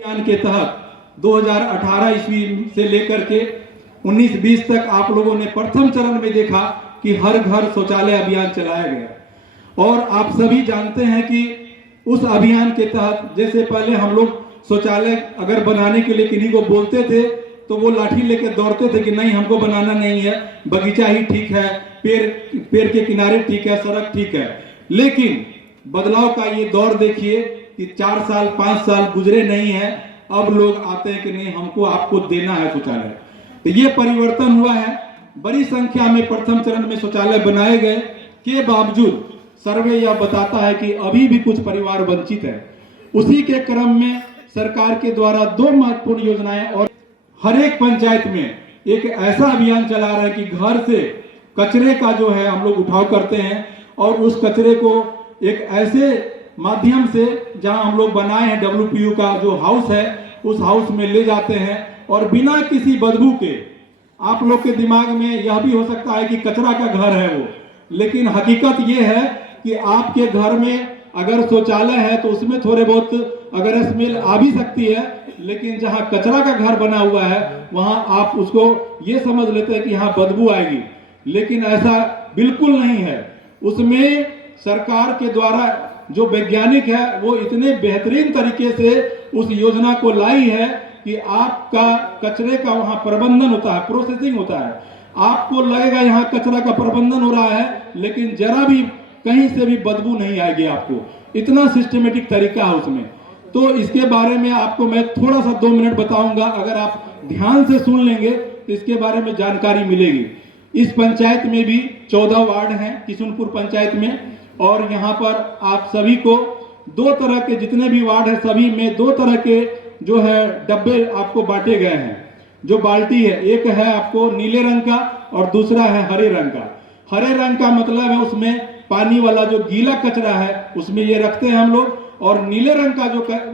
अभियान के तहत 2018 ईस्वी से लेकर के 19-20 तक आप लोगों ने प्रथम चरण में देखा कि हर घर शौचालय अभियान चलाया गया। और आप सभी जानते हैं कि उस अभियान के तहत जैसे पहले हम लोग शौचालय अगर बनाने के लिए किन्हीं को बोलते थे तो वो लाठी लेकर दौड़ते थे कि नहीं हमको बनाना नहीं है, बगीचा ही ठीक है, पेड़ के किनारे ठीक है, सड़क ठीक है। लेकिन बदलाव का ये दौर देखिए कि 4 साल 5 साल गुजरे नहीं है, अब लोग आते हैं कि नहीं हमको आपको देना है शौचालय। तो ये परिवर्तन हुआ है। बड़ी संख्या में प्रथम चरण में शौचालय बनाए गए के बावजूद सर्वे यह बताता है कि अभी भी कुछ परिवार वंचित है। उसी के क्रम में सरकार के द्वारा 2 महत्वपूर्ण योजनाएं और हर एक पंचायत में एक ऐसा अभियान चला रहा है कि घर से कचरे का जो है हम लोग उठाव करते हैं और उस कचरे को एक ऐसे माध्यम से जहां हम लोग बनाए हैं WPU का जो हाउस है उस हाउस में ले जाते हैं और बिना किसी बदबू के। आप लोग के दिमाग में यह भी हो सकता है कि कचरा का घर है वो, लेकिन हकीकत ये है कि आपके घर में अगर शौचालय है तो उसमें थोड़े बहुत अगर स्मेल आ भी सकती है, लेकिन जहां कचरा का घर बना हुआ है वहां आप उसको ये समझ लेते हैं कि यहाँ बदबू आएगी, लेकिन ऐसा बिल्कुल नहीं है। उसमें सरकार के द्वारा जो वैज्ञानिक है वो इतने बेहतरीन तरीके से उस योजना को लाई है कि आपका कचरे का वहां प्रबंधन होता है, प्रोसेसिंग होता है। आपको लगेगा यहाँ कचरा का प्रबंधन हो रहा है, लेकिन जरा भी कहीं से भी बदबू नहीं आएगी आपको। इतना सिस्टमेटिक तरीका है उसमें। तो इसके बारे में आपको मैं थोड़ा सा 2 मिनट बताऊंगा, अगर आप ध्यान से सुन लेंगे तो इसके बारे में जानकारी मिलेगी। इस पंचायत में भी 14 वार्ड हैं, किशुनपुर पंचायत में, और यहाँ पर आप सभी को 2 तरह के जितने भी वार्ड है सभी में 2 तरह के जो है डब्बे आपको बांटे गए हैं। जो बाल्टी है एक है आपको नीले रंग का और दूसरा है हरे रंग का। हरे रंग का मतलब है उसमें पानी वाला जो गीला कचरा है उसमें ये रखते हैं हम लोग, और नीले रंग का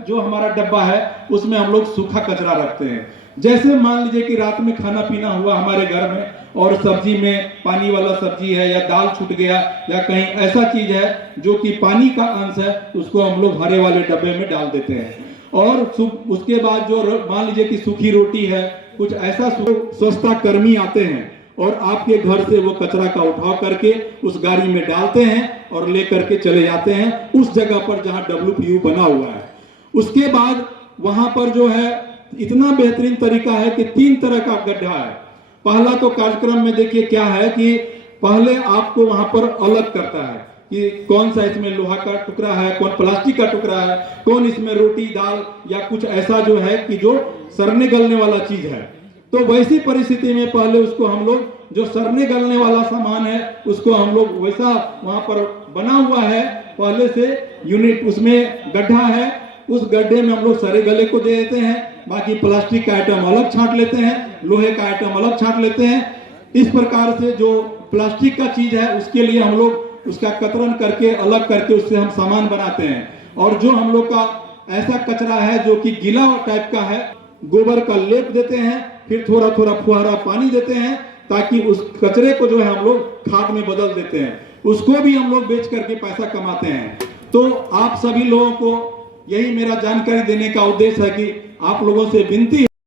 जो हमारा डब्बा है उसमें हम लोग सूखा कचरा रखते हैं। जैसे मान लीजिए कि रात में खाना पीना हुआ हमारे घर में और सब्जी में पानी वाला सब्जी है या दाल छूट गया या कहीं ऐसा चीज है जो कि पानी का अंश है, उसको हम लोग हरे वाले डब्बे में डाल देते हैं। और उसके बाद जो मान लीजिए कि सूखी रोटी है, कुछ ऐसा स्वच्छता कर्मी आते हैं और आपके घर से वो कचरा का उठाव करके उस गाड़ी में डालते हैं और लेकर के चले जाते हैं उस जगह पर जहां WPU बना हुआ है। उसके बाद वहां पर जो है इतना बेहतरीन तरीका है कि 3 तरह का गड्ढा है। पहला तो कार्यक्रम में देखिए क्या है कि पहले आपको वहां पर अलग करता है कि कौन सा इसमें लोहा का टुकड़ा है, कौन प्लास्टिक का टुकड़ा है, कौन इसमें रोटी दाल या कुछ ऐसा जो है कि जो सड़ने गलने वाला चीज है। तो वैसी परिस्थिति में पहले उसको हम लोग जो सड़ने गलने वाला सामान है उसको हम लोग वैसा वहां पर बना हुआ है पहले से यूनिट, उसमें गड्ढा है, उस गड्ढे में हम लोग सड़े गले को दे देते हैं। बाकी प्लास्टिक का आइटम अलग छांट लेते हैं, लोहे का आइटम अलग छांट लेते हैं। इस प्रकार से जो प्लास्टिक का चीज है उसके लिए हम लोग उसका कतरन करके अलग करके उससे हम सामान बनाते हैं। और जो हम लोग का ऐसा कचरा है जो कि गीला टाइप का है, गोबर का लेप देते हैं, फिर थोड़ा थोड़ा फुहारा पानी देते हैं ताकि उस कचरे को जो है हम लोग खाद में बदल देते हैं। उसको भी हम लोग बेच करके पैसा कमाते हैं। तो आप सभी लोगों को यही मेरा जानकारी देने का उद्देश्य है कि आप लोगों से विनती है